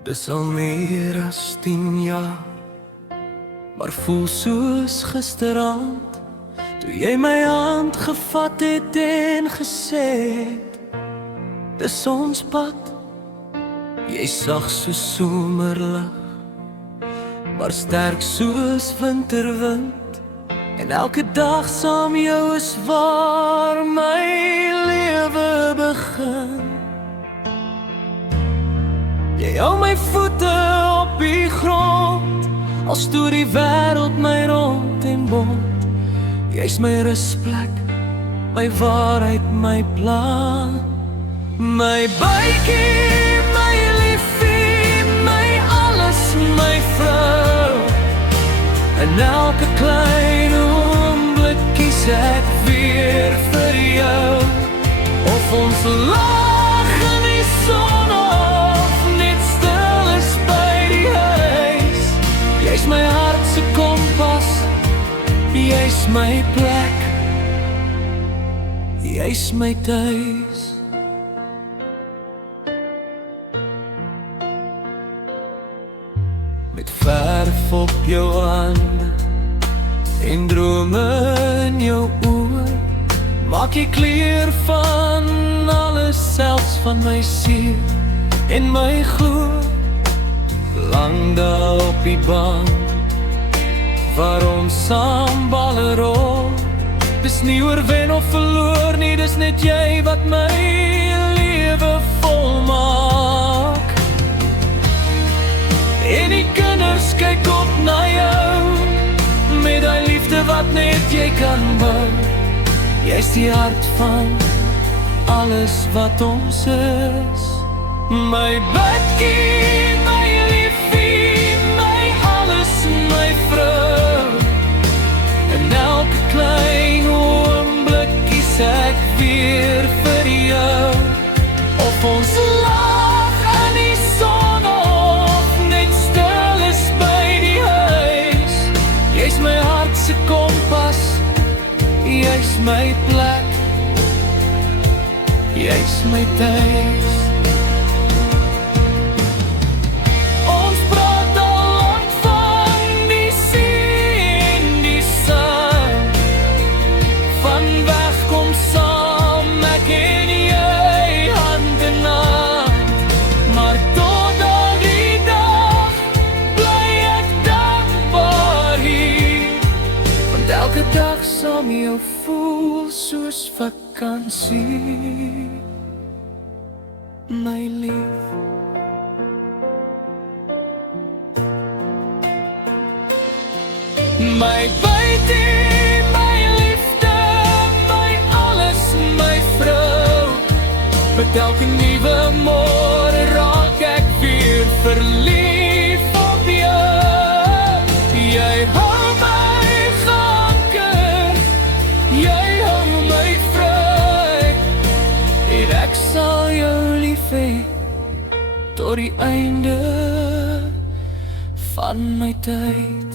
Dis al meer as 10 jaar, maar voel soos gisterand, toe jy my hand gevat het en gesê het, dis ons pad. Jy sag soos somerlig, maar sterk soos winterwind, en elke dag saam jou is waar my lewe begin. Jy hou my voete op die grond, al stoor die wêreld my rond en bond. Jy's my rusplek, my waarheid, my plan. My bytjie, my liefie, my alles, my vrou. En elke klein oomblik kies ek weer vir jou. Of ons lag in die son of net stil is by die huis. Jy's my hart se kompas, jy's my plek, jy's my tuis. Met verf op jou hande en drome in jou oë, maak jy kleur van alles, selfs van my siel en my glo. Lang daar op die bank waar ons saam balle rol, dis nie oor wen of verloor nie, dis net jy wat my lewe volmaak. En die kinders kyk op na jou, met die liefde wat net jy kan bou. Jy's die hart van alles wat ons is. My bidkie, my liefie, my alles, my vrou. En elke klein oomblik kies ek weer vir jou. Of ons lag in die son of net stil is by die huis. Jy's my hart se kompas, jy's my plek, jy's my tuis. Ons praat al lank van die see en die son, van weg kom saam, ek en jy hand in hand. Maar tot al die dag bly ek dankbaar hier, want elke dag saam jou voel soos vakansie, my lief. My bytjie, my liefde, my alles, my vrou. Met elke nuwe môre raak ek weer verlief op jou. Jy hou my geanker, jy hou my vry, en ek sal jou lief hê tot die einde van my tyd.